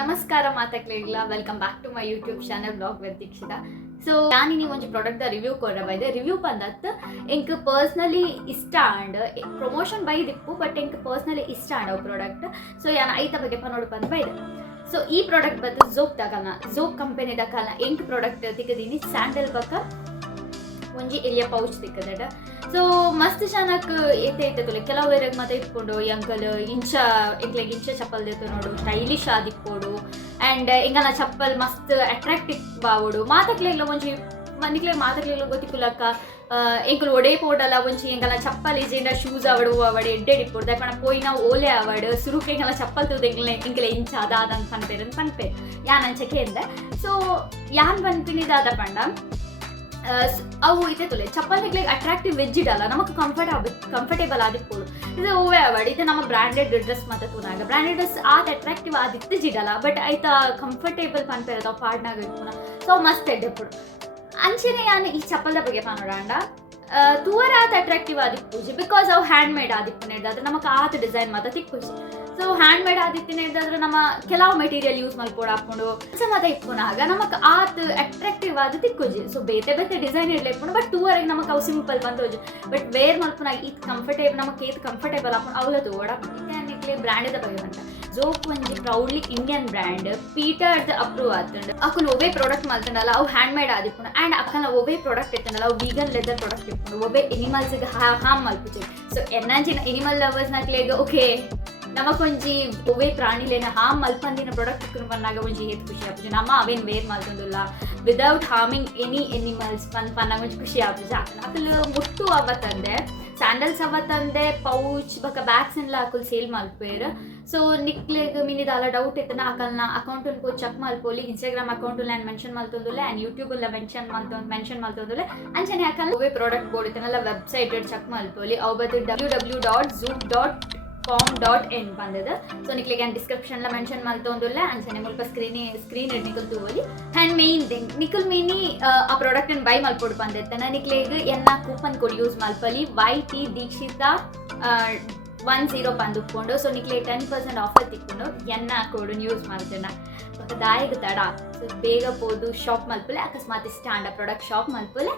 ನಮಸ್ಕಾರ ಮಾತಾಕ್ಲಿಲ್ಲ welcome back to my YouTube channel vlog with Dikshita. So ನಾನು ನೀವು ಒಂದು ಪ್ರಾಡಕ್ಟ್ ರಿವ್ಯೂ ಕೊರಬೈದೆ. ರಿವ್ಯೂ ಬಂದತ್ತು ಎಂಕ್ ಪರ್ಸ್ನಲಿ ಇಷ್ಟ ಅಂಡ್ ಪ್ರಮೋಷನ್ ಬೈದಿಪ್ಪು ಬಟ್ ಎಂಕ್ ಪರ್ಸ್ನಲಿ ಇಷ್ಟ ಅಂಡ್ ಅವು ಪ್ರಾಡಕ್ಟ್. ಸೊ ಯಾನು ಐತ ಬಗ್ಗೆ ನೋಡು ಬಂದು ಬೈದೆ. ಸೊ ಈ ಪ್ರಾಡಕ್ಟ್ ಬಂದು ZOUK ತಗಲ್ನ, ZOUK ಕಂಪನಿ ತಗಲ್ನ ಎಂಕ್ ಪ್ರಾಡಕ್ಟ್ ತಿಕ್ಕದೀನಿ. ಸ್ಯಾಂಡಲ್ ಬಕ್ಕ ಒಂಜಿ ಎಲ್ಲಿಯ ಪೌಚ್ ತಿಕ್ಕದಟ. ಸೊ ಮಸ್ತ್ ಚೆನ್ನಾಗಿ ಏತೆ ತುಲೆ ಕೆಲವರಿಗೆ ಮತ್ತೆ ಇಟ್ಕೊಂಡು ಅಂಕಲ್ ಇಂಚ ಎಂಕ್ಲೆಗ್ ಇಂಚ ಚಪ್ಪಲ್ ದೇತು ನೋಡು, ಸ್ಟೈಲಿಶ್ ಆದಿಪ್ಪೋಡು ಆ್ಯಂಡ್ ಎಂಗನ ಚಪ್ಪಲ್ ಮಸ್ತ್ ಅಟ್ರಾಕ್ಟಿವ್ ಬಾವೋಡು. ಮಾತಕ್ಲೆಗ್ಲ ಒಂಜಿ ಮನಿಕ್ಲೆ ಮಾತಕ್ಲೆಗ್ಲ ಗೊತ್ತಿಕ್ಕುಲಕ್ಕ ಎಂಕುಲು ಒಡೆ ಪೋಡಲ್ಲ ಒಂಚಿ ಎಂಗಲ ಚಪ್ಪಲ್ ಈಜಿಂದ ಶೂಸ್ ಅವಡು ಅವಡೆ ಎಡ್ಡೆ ಇಪ್ಪೋಡು ದಪ್ಪಣ ಪೋಯಿನ ಓಲೆ ಅವಡು ಸುರುಕೆ ಎಂಗಲ ಚಪ್ಪಲ್ ತೂದು ಎಂಕಲೆ ಇಂಚ ಅದಾದಂಗೆ ಪನ್ಪೇರು ಯಾನ್ ಅಂಚಕ್ಕೆ ಎಂದೆ. ಸೊ ಯಾನ್ ಪನ್ಪಿನಿದಾದ ಪಂಡ ಅವು ಇದೆ ತುಲೆ ಚಪ್ಪಲ್ ಹೆಗ್ಲಿಗೆ ಅಟ್ರಾಕ್ಟಿವ್ ವೆಜ್ ಇಡಲ್ಲ, ನಮಗೆ ಕಂಫರ್ಟೇಬಲ್ ಆದಿಪ್ಪೋಡು. ಇದು ಓವೇ ಅವಡ್ ಇದು ನಮ್ಮ ಬ್ರ್ಯಾಂಡೆಡ್ ಡ್ರೆಸ್ ಮತ್ತೆ ತೂನಾಗ ಬ್ರ್ಯಾಂಡೆಡ್ ಡ್ರೆಸ್ ಅಟ್ರಾಕ್ಟಿವ್ ಆದಿತ್ತು ಜಿಡಲ್ಲ ಬಟ್ ಆಯ್ತಾ ಕಂಫರ್ಟೇಬಲ್ ಪನ್ಪೇರದ ಪಾಡ್ನಾಗ ಇಟ್ಪುನ. ಸೊ ಮಸ್ತ್ ಎಡ್ಡೆಪ್ಪುಡು ಅಂಚೆನೆ ಯಾನು ಈ ಚಪ್ಪಲ್ದ ಬಗ್ಗೆ ಪನೋಡಾಂಡ ತೂವರ ಅಟ್ರಾಕ್ಟಿವ್ ಆದಿಪ್ಪುಜಿ ಬಿಕಾಸ್ ಅವು ಹ್ಯಾಂಡ್ ಮೇಡ್ ಆದಿಪ್ಪುನೇದಾದ್ರೆ ನಮಗೆ ಆತ ಡಿಸೈನ್ ಮಾತ್ರ ತಿಕ್ಕುಜಿ. ಸೊ ಹ್ಯಾಂಡ್ ಮೇಡ್ ಆದಿತ್ತಿನೇದಾದ್ರೆ ನಮ್ಮ ಕೆಲವು ಮೆಟೀರಿಯಲ್ ಯೂಸ್ ಮಲ್ಪೋಡು ಹಾಕೊಂಡು ಮಾತ ಇಪ್ಪುನಾಗ ನಮಗೆ ಆತ ಅಟ್ರಾಕ್ಟಿವ್ ಆದ ತಿಕ್ಕುಜಿ. ಸೊ ಬೇತೆ ಬೇತೆ ಡಿಸೈನ್ ಇಡ್ಲಿ ಇಪ್ಪುಂಡು ಬಟ್ ಟೂವರೆಗೆ ನಮಗೆ ಅವು ಸಿಂಪಲ್ ಬಂದೋಜು ಬಟ್ ವೇರ್ ಮಲ್ಪುನಾಗ ಇದು ಕಂಫರ್ಟೇಬಲ್ ನಮಗೆ ಏತ್ ಕಂಫರ್ಟೇಬಲ್ ಹಾಕೊಂಡು ಅವಲ ತೋಡ ಇದಕ್ಕೆ ಬ್ರ್ಯಾಂಡ್ ಬಗ್ಗೆ ಬಂತ. ZOUK ಒಂಜಿ proudly Indian brand PETA approve ಆತಂಡು ಅಕ್ಕಲು ಒಬ್ಬೇ ಪ್ರಾಡಕ್ಟ್ ಮಲ್ತಂಡಲ್ಲ ಅವು ಹ್ಯಾಂಡ್ ಮೇಡ್ ಆದಿಪ್ಪುಂಡು ಆ್ಯಂಡ್ ಅಕ್ಕನ ಒಬ್ಬೇ ಪ್ರಾಡಕ್ಟ್ ಇತ್ತಂಡಲ್ಲ ಅವು ವೀಗನ್ ಲೆದರ್ ಪ್ರಾಡಕ್ಟ್ ಇಪ್ಪುಂಡು ಒಬ್ಬೇ ಎನಿಮಲ್ಸ್ಗೆ ಹಾಮ್ ಮಲ್ಪುಜಿ. ಸೊ ಎನ್ನಾಂಚಿನ ಎನಿಮಲ್ ಲವರ್ಸ್ ನಕ್ಲೆಗ್ ಓಕೆ ನಮಕೊಂಜಿ ಒವ್ವೇ ಪ್ರಾಣಿಲೇನ ಹಾಮ್ ಮಲ್ಪಂದಿನ ಪ್ರಾಡಕ್ಟ್ ಇಕ್ಕುನು ಪನ್ನಾಗ ಒಂಜಿ ಏತ್ ಖುಷಿ ಆಪುಜಿ. ನಮ್ಮ ಅವೇನು ವೇರ್ ಮಲ್ತಂದುಲ್ಲ ವಿದೌಟ್ ಹಾರ್ಮಿಂಗ್ ಎನಿ ಎನಿಮಲ್ಸ್ ಪನ್ನಾಗ ಒಂಜಿ ಖುಷಿ ಆಪುಜಿ. ಅಕ್ಕಲು ಮುಟ್ಟು ಅವತ್ತಂದೆ ಸ್ಯಾಂಡಲ್ಸ್ ಅವತ್ತಂದೆ ಪೌಚ್ ಬಕ್ಕ ಬ್ಯಾಗ್ಸ್ ಎಲ್ಲ ಅಕ್ಕಲು ಸೇಲ್ ಮಲ್ಪೇರು. ಸೊ ನಿಕ್ಲೆಗ್ ಮಿನಿದಾಲ ಡೌಟ್ ಇತ್ತನ ಅಕಲ್ನ ಅಕೌಂಟಲ್ಲಿ ಹೋಗಿ ಚೆಕ್ ಮಲ್ಪೋಲಿ ಇನ್ಸ್ಟಾಗ್ರಾಮ್ ಅಕೌಂಟಲ್ಲಿ ನಾನು ಮೆನ್ಷನ್ ಮಲ್ತೊಂದುಲ್ಲೆ ಆ್ಯಂಡ್ ಯೂಟ್ಯೂಬಲ್ಲ ಮೆನ್ಷನ್ ಮಲ್ತೊಂದುಲ್ಲೆ ಅಂಚನೆ ಅಕಲ್ನ ಒವ್ವೇ ಪ್ರಾಡಕ್ಟ್ ಬೋರ್ಡ್ ಇತ್ತನಲ್ಲ ವೆಬ್ಸೈಟ್ ಚೆಕ್ ಮಲ್ಪೋಲಿ ಅವು ಬದ್ದು www.zouk.com.in ಬಂದದ. ಸೊ ನಿಕ್ಲೆಗೆ ಡಿಸ್ಕ್ರಿಪ್ಷನ್ಲ ಮೆನ್ಷನ್ ಮಲ್ತೊಂದುಲ್ಲ ಅಂಚನೆ ಮುಲ್ಪ ಸ್ಕ್ರೀನ್ ನಿಕಲ್ ತೂವಲಿ ಆ್ಯಂಡ್ ಮೇನ್ ಥಿಂಗ್ ನಿಕಲ್ ಮೀನಿ ಆ ಪ್ರಾಡಕ್ಟ್ ಬೈ ಮಲ್ಪೋಡು ಬಂದಿತ್ತನ ನಿಕ್ಲೆಗ್ ಎನ್ನ ಕೂಪನ್ ಕೋಡ್ ಯೂಸ್ ಮಲ್ಪಲಿ YT ದೀಕ್ಷಿತ 10 ಪಂದುಕೊಂಡು. ಸೊ ನಿಕ್ಲೆ 10% ಆಫರ್ ತಿಕ್ಕೊಂಡು ಎನ್ನ ಕೋಡನ್ನು ಯೂಸ್ ಮಾಡ್ತೇನೆ. ಮತ್ತು ದಾಯಿಗೆ ತಡ ಸೊ ಬೇಗ ಪೋದು ಶಾಪ್ ಮಲ್ಪಲೆ ಅಕಸ್ಮಾತ್ ಇಷ್ಟ ಅಂಡ ಪ್ರಾಡಕ್ಟ್ ಶಾಪ್ ಮಲ್ಪಲೆ